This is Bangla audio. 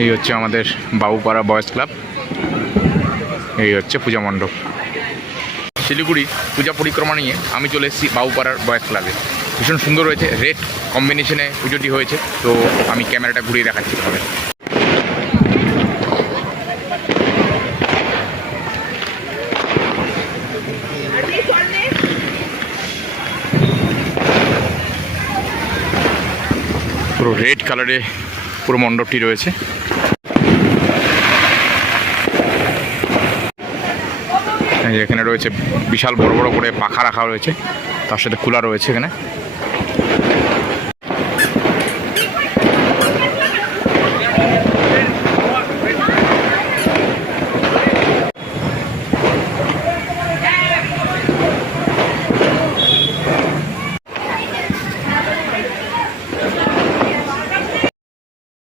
এই হচ্ছে আমাদের বাবুপাড়া বয়েজ ক্লাব। এই হচ্ছে পূজা মণ্ডপ। শিলিগুড়ি পূজা পরিক্রমা নিয়ে আমি চলে এসেছি বাবুপাড়ার বয়েজ ক্লাবে। ভীষণ সুন্দর হয়েছে, রেড কম্বিনেশনে পুজোটি হয়েছে, তো আমি ক্যামেরাটা ঘুরিয়ে দেখাচ্ছি তবে পুরো রেড কালারে পুরো মণ্ডপটি রয়েছে এই যে এখানে রয়েছে বিশাল বড় বড় করে পাখা রাখা রয়েছে। তার সাথে খোলা রয়েছে এখানে।